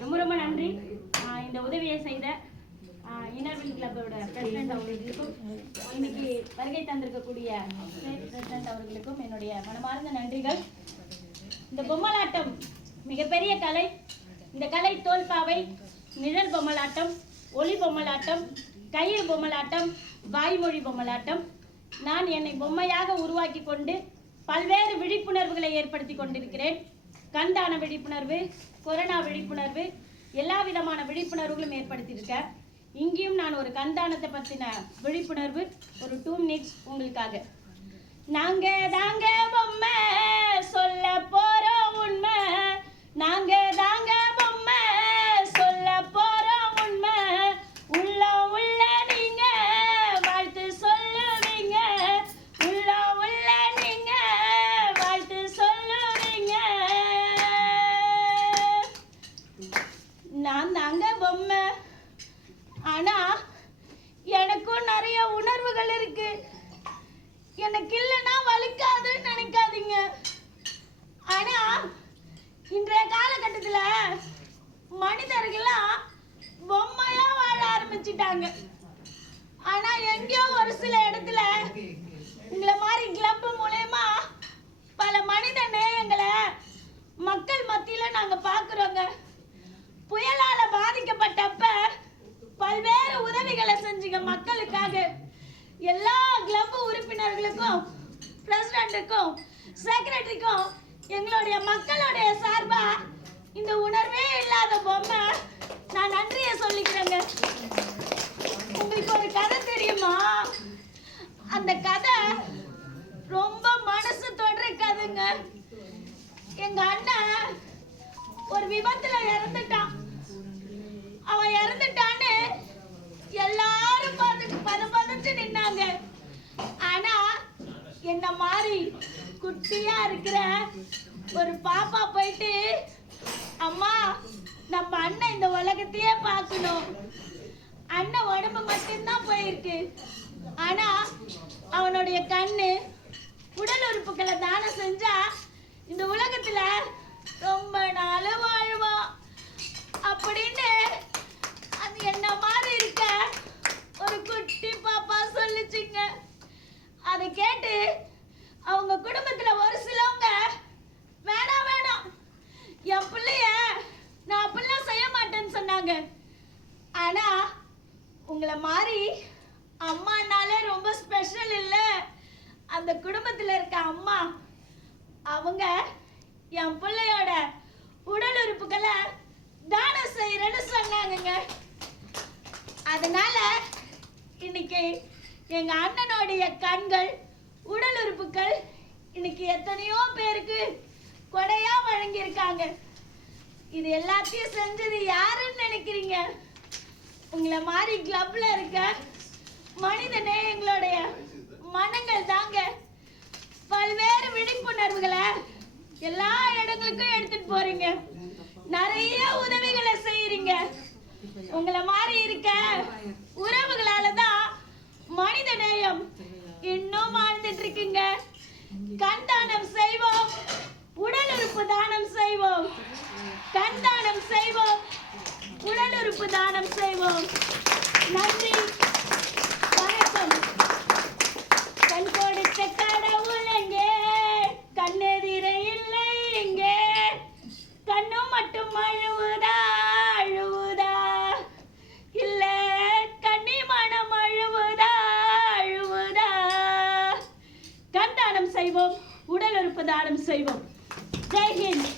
ரொம்ப ரொம்ப நன்றி. ஆஹ் இந்த உதவியை செய்த இனர்வில் கிளப்போட பிரசிடென்ட் அவர்களுக்கும் இன்னைக்கு வருகை தந்திருக்கக்கூடிய ஸ்டேட் பிரசிடென்ட் அவர்களுக்கும் என்னுடைய மனமார்ந்த நன்றிகள். இந்த பொம்மலாட்டம் மிகப்பெரிய கலை. இந்த கலை தோல்பாவை நிழல் பொம்மலாட்டம் ஒளி பொம்மலாட்டம் கயிறு பொம்மலாட்டம் வாய்மொழி பொம்மலாட்டம். நான் என்னை பொம்மையாக உருவாக்கி கொண்டு பல்வேறு விழிப்புணர்வுகளை ஏற்படுத்தி கொண்டிருக்கிறேன். கண்தான விழிப்புணர்வு கொரோனா விழிப்புணர்வு எல்லா விதமான விழிப்புணர்வுகளும் ஏற்படுத்தியிருக்கேன் இங்கேயும் நான் ஒரு கண்தானத்தை பற்றின விழிப்புணர்வு ஒரு டூ மினிட்ஸ் உங்களுக்காக. நாங்க தாங்க எனக்கு இல்லைன்னா வலிக்காதுன்னு நினைக்காதீங்க. ஆனா இன்றைய காலகட்டத்துல மனிதர்கள்லாம் பொம்மையா வாழ ஆரம்பிச்சிட்டாங்க. ஆனா எங்கேயோ ஒரு சில இடத்துல உங்களை மாதிரி கிளப் மூலயமா பல மனித நேயங்களை மக்கள் மத்தியில நாங்க பாக்குறோங்க. புயலால பாதிக்கப்பட்டப்ப பல்வேறு உதவிகளை செஞ்சுங்க மக்களுக்காக. எல்லா கிளப் உறுப்பினர்களுக்கும் பிரசிடண்ட்டுக்கும் செக்ரட்டரிக்கும் எங்களுடைய மக்களுடைய சார்பா இந்த உணர்வே இல்லாத பொம்மை நான் நன்றியை சொல்லிக்கிறேங்க. உங்களுக்கு ஒரு கதை தெரியுமா? அந்த கதை ரொம்ப மனசு தொடுற கதைங்க. எங்க அண்ணன் ஒரு விபத்துல இறந்துட்டான். அவன் இறந்துட்டான். பத நின்னாங்க. ஆனா என்ன மாதிரி குட்டியா இருக்கிற ஒரு பாப்பா போயிட்டு அம்மா நம்ம அண்ணன் இந்த உலகத்தையே பார்க்கணும். அண்ணன் உடம்பு மட்டும்தான் போயிருக்கு. ஆனா அவனுடைய கண்ணு உடல் உறுப்புகளை தானம் செஞ்சா இந்த உலகத்துல ரொம்ப நாள் வாழ்வான் அப்படின்னு அது என்ன மாதிரி இருக்க ஒரு குட்டி பாப்பா சொல்லுச்சுங்க அதை கேட்டு அவங்க குடும்பத்துல ஒரு சிலவங்க வேணாம் வேணாம் என் பிள்ளைய நான் அப்படிலாம் செய்ய மாட்டேன்னு சொன்னாங்க ஆனா உங்களை மாதிரி அம்மானாலே ரொம்ப ஸ்பெஷல் இல்லை. அந்த குடும்பத்தில் இருக்க அம்மா அவங்க என் பிள்ளையோட உடல் உறுப்புகளை தானம் செய்யறேன்னு சொன்னாங்கங்க. அதனால இன்னைக்கு எங்க அண்ணனுடைய கண்கள் உடல் உறுப்புகள் இன்னைக்கு எத்தனையோ பேருக்கு கொடையா வழங்கியிருக்காங்க. இது எல்லாத்தையும் செஞ்சது யாருன்னு நினைக்கிறீங்க? உங்களை மாதிரி கிளப்ல இருக்க மனித நேயங்களுடைய மனங்கள் தாங்க. பல்வேறு விழிப்புணர்வுகளை எல்லா இடங்களுக்கும் எடுத்துட்டு போறீங்க. நிறைய உதவிகளை செய்யறீங்க உங்களை மாதிரி இருக்க உறவுகளால தான் மனித நேயம் இன்னும் வாழ்ந்துட்டு இருக்குங்க. கண் தானம் செய்வோம் உடல் உறுப்பு தானம் செய்வோம். பங்களிப்பு தானம் செய்வோம். நன்றி. வணக்கம். கண்கோடு கடவுள் எங்கே? கண்ணெதிர இல்லை எங்கே கண்ணு மட்டும் அழுவுதா? அழுவுதா? இல்ல கண்ணி மனம் அழுவுதா? அழுவுதா? கண் தானம் செய்வோம். உடல் உறுப்பு தானம் செய்வோம். ஜெய்ஹிந்த்